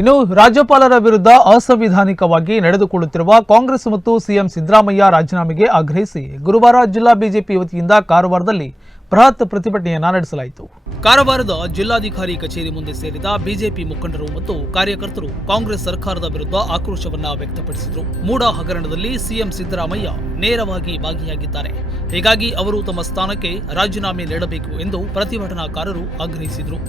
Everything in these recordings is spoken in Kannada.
ಇನ್ನು ರಾಜ್ಯಪಾಲರ ವಿರುದ್ಧ ಅಸಂವಿಧಾನಿಕವಾಗಿ ನಡೆದುಕೊಳ್ಳುತ್ತಿರುವ ಕಾಂಗ್ರೆಸ್ ಮತ್ತು ಸಿಎಂ ಸಿದ್ದರಾಮಯ್ಯ ರಾಜೀನಾಮೆಗೆ ಆಗ್ರಹಿಸಿ ಗುರುವಾರ ಜಿಲ್ಲಾ ಬಿಜೆಪಿ ವತಿಯಿಂದ ಕಾರವಾರದಲ್ಲಿ ಬೃಹತ್ ಪ್ರತಿಭಟನೆಯನ್ನ ನಡೆಸಲಾಯಿತು. ಕಾರವಾರದ ಜಿಲ್ಲಾಧಿಕಾರಿ ಕಚೇರಿ ಮುಂದೆ ಸೇರಿದ ಬಿಜೆಪಿ ಮುಖಂಡರು ಮತ್ತು ಕಾರ್ಯಕರ್ತರು ಕಾಂಗ್ರೆಸ್ ಸರ್ಕಾರದ ವಿರುದ್ಧ ಆಕ್ರೋಶವನ್ನ ವ್ಯಕ್ತಪಡಿಸಿದರು. ಮೂಡ ಹಗರಣದಲ್ಲಿ ಸಿಎಂ ಸಿದ್ದರಾಮಯ್ಯ ನೇರವಾಗಿ ಭಾಗಿಯಾಗಿದ್ದಾರೆ. ಹೀಗಾಗಿ ಅವರು ತಮ್ಮ ಸ್ಥಾನಕ್ಕೆ ರಾಜೀನಾಮೆ ನೀಡಬೇಕು ಎಂದು ಪ್ರತಿಭಟನಾಕಾರರು ಆಗ್ರಹಿಸಿದರು.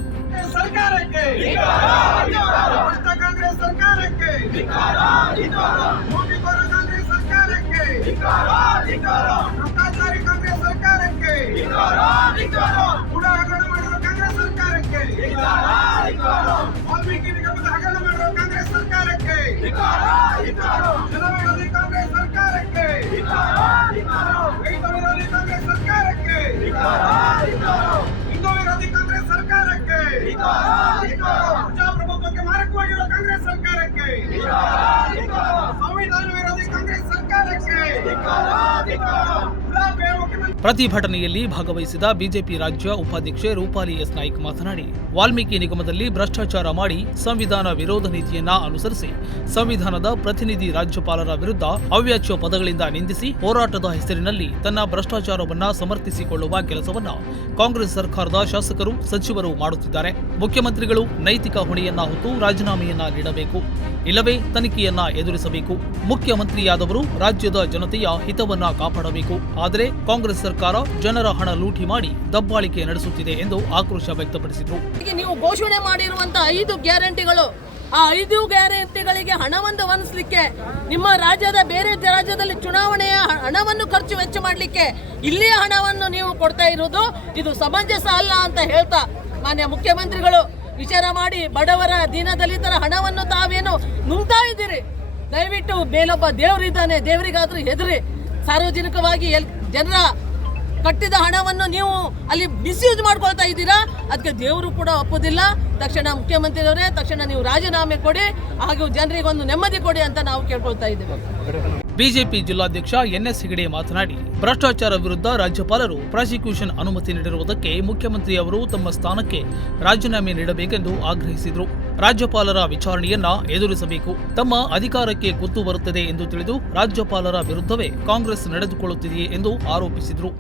ಪ್ರಜಾಪ್ರಭುತ್ವಕ್ಕೆ ಮಾರಕವಾಗಿರುವ ಕಾಂಗ್ರೆಸ್ ಸರ್ಕಾರಕ್ಕೆ, ಸಂವಿಧಾನ ವಿರೋಧಿ ಕಾಂಗ್ರೆಸ್ ಸರ್ಕಾರಕ್ಕೆ. ಪ್ರತಿಭಟನೆಯಲ್ಲಿ ಭಾಗವಹಿಸಿದ ಬಿಜೆಪಿ ರಾಜ್ಯ ಉಪಾಧ್ಯಕ್ಷೆ ರೂಪಾಲಿ ಎಸ್ ನಾಯ್ಕ್ ಮಾತನಾಡಿ, ವಾಲ್ಮೀಕಿ ನಿಗಮದಲ್ಲಿ ಭ್ರಷ್ಟಾಚಾರ ಮಾಡಿ ಸಂವಿಧಾನ ವಿರೋಧ ನೀತಿಯನ್ನ ಅನುಸರಿಸಿ ಸಂವಿಧಾನದ ಪ್ರತಿನಿಧಿ ರಾಜ್ಯಪಾಲರ ವಿರುದ್ಧ ಅವ್ಯಾಚ್ಯ ಪದಗಳಿಂದ ನಿಂದಿಸಿ ಹೋರಾಟದ ಹೆಸರಿನಲ್ಲಿ ತನ್ನ ಭ್ರಷ್ಟಾಚಾರವನ್ನ ಸಮರ್ಥಿಸಿಕೊಳ್ಳುವ ಕೆಲಸವನ್ನ ಕಾಂಗ್ರೆಸ್ ಸರ್ಕಾರದ ಶಾಸಕರು ಸಚಿವರು ಮಾಡುತ್ತಿದ್ದಾರೆ. ಮುಖ್ಯಮಂತ್ರಿಗಳು ನೈತಿಕ ಹೊಣೆಯನ್ನ ಹೊತ್ತು ರಾಜೀನಾಮೆಯನ್ನ ನೀಡಬೇಕು, ಇಲ್ಲವೇ ತನಿಖೆಯನ್ನ ಎದುರಿಸಬೇಕು. ಮುಖ್ಯಮಂತ್ರಿಯಾದವರು ರಾಜ್ಯದ ಜನತೆಯ ಹಿತವನ್ನ ಕಾಪಾಡಬೇಕು. ಆದರೆ ಕಾಂಗ್ರೆಸ್ ಸರ್ಕಾರ ಜನರ ಹಣ ಲೂಟಿ ಮಾಡಿ ದಬ್ಬಾಳಿಕೆ ನಡೆಸುತ್ತಿದೆ ಎಂದು ಆಕ್ರೋಶ ವ್ಯಕ್ತಪಡಿಸಿದರು. ನೀವು ಘೋಷಣೆ ಮಾಡಿರುವಂತಹ 5 ಗ್ಯಾರಂಟಿಗಳು, ಆ 5 ಗ್ಯಾರಂಟಿಗಳಿಗೆ ಹಣವನ್ನು ಹೊಂದಿಸಲಿಕ್ಕೆ, ನಿಮ್ಮ ರಾಜ್ಯದ ಬೇರೆ ರಾಜ್ಯದಲ್ಲಿ ಚುನಾವಣೆಯ ಹಣವನ್ನು ಖರ್ಚು ವೆಚ್ಚ ಮಾಡಲಿಕ್ಕೆ ಇಲ್ಲಿಯ ಹಣವನ್ನು ನೀವು ಕೊಡ್ತಾ ಇರೋದು ಇದು ಸಮಂಜಸ ಅಲ್ಲ ಅಂತ ಹೇಳ್ತಾ, ಮಾನ್ಯ ಮುಖ್ಯಮಂತ್ರಿಗಳು ವಿಚಾರ ಮಾಡಿ ಬಡವರ ದೀನದಲಿತರ ಹಣವನ್ನು ತಾವೇನು ನುಂಗ್ತಾ ಇದ್ದೀರಿ. ದಯವಿಟ್ಟು ಮೇಲೊಬ್ಬ ದೇವರಿದ್ದಾನೆ, ದೇವರಿಗಾದ್ರೂ ಹೆದರಿ. ಸಾರ್ವಜನಿಕವಾಗಿ ಜನರ ಕಟ್ಟಿದ ಹಣವನ್ನು ನೀವು ಅಲ್ಲಿ ಮಿಸ್ಯೂಸ್ ಮಾಡ್ಕೊಳ್ತಾ ಇದ್ದೀರಾ. ಅದಕ್ಕೆ ದೇವರು ಕೂಡ ಒಪ್ಪೋದಿಲ್ಲ. ತಕ್ಷಣ ಮುಖ್ಯಮಂತ್ರಿಯವರೇ, ತಕ್ಷಣ ನೀವು ರಾಜೀನಾಮೆ ಕೊಡಿ, ಹಾಗೂ ಜನರಿಗೆ ಒಂದು ನೆಮ್ಮದಿ ಕೊಡಿ ಅಂತ ನಾವು ಕೇಳ್ಕೊಳ್ತಾ ಇದ್ದೇವೆ. ಬಿಜೆಪಿ ಜಿಲ್ಲಾಧ್ಯಕ್ಷ ಎನ್ಎಸ್ ಹೆಗಡೆ ಮಾತನಾಡಿ, ಭ್ರಷ್ಟಾಚಾರ ವಿರುದ್ಧ ರಾಜ್ಯಪಾಲರು ಪ್ರಾಸಿಕ್ಯೂಷನ್ ಅನುಮತಿ ನೀಡಿರುವುದಕ್ಕೆ ಮುಖ್ಯಮಂತ್ರಿಯವರು ತಮ್ಮ ಸ್ಥಾನಕ್ಕೆ ರಾಜೀನಾಮೆ ನೀಡಬೇಕೆಂದು ಆಗ್ರಹಿಸಿದರು. ರಾಜ್ಯಪಾಲರ ವಿಚಾರಣೆಯನ್ನ ಎದುರಿಸಬೇಕು. ತಮ್ಮ ಅಧಿಕಾರಕ್ಕೆ ಕುತ್ತು ಬರುತ್ತದೆ ಎಂದು ತಿಳಿದು ರಾಜ್ಯಪಾಲರ ವಿರುದ್ಧವೇ ಕಾಂಗ್ರೆಸ್ ನಡೆದುಕೊಳ್ಳುತ್ತಿದೆಯೇ ಎಂದು ಆರೋಪಿಸಿದರು.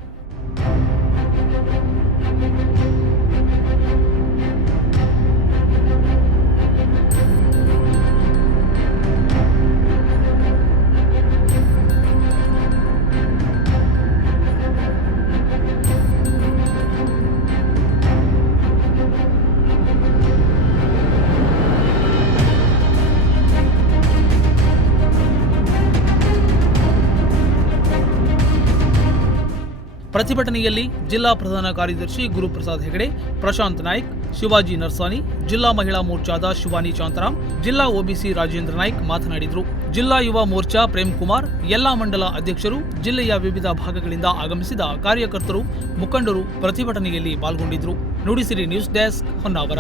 ಪ್ರತಿಭಟನೆಯಲ್ಲಿ ಜಿಲ್ಲಾ ಪ್ರಧಾನ ಕಾರ್ಯದರ್ಶಿ ಗುರುಪ್ರಸಾದ್ ಹೆಗಡೆ, ಪ್ರಶಾಂತ್ ನಾಯ್ಕ್, ಶಿವಾಜಿ ನರ್ಸಾನಿ, ಜಿಲ್ಲಾ ಮಹಿಳಾ ಮೋರ್ಚಾದ ಶಿವಾನಿ ಶಾಂತರಾಮ್, ಜಿಲ್ಲಾ ಒಬಿಸಿ ರಾಜೇಂದ್ರ ನಾಯ್ಕ್ ಮಾತನಾಡಿದರು. ಜಿಲ್ಲಾ ಯುವ ಮೋರ್ಚಾ ಪ್ರೇಮ್ ಕುಮಾರ್, ಎಲ್ಲಾ ಮಂಡಲ ಅಧ್ಯಕ್ಷರು, ಜಿಲ್ಲೆಯ ವಿವಿಧ ಭಾಗಗಳಿಂದ ಆಗಮಿಸಿದ ಕಾರ್ಯಕರ್ತರು, ಮುಖಂಡರು ಪ್ರತಿಭಟನೆಯಲ್ಲಿ ಪಾಲ್ಗೊಂಡಿದ್ದರು. Nudisiri news desk, Honnavar.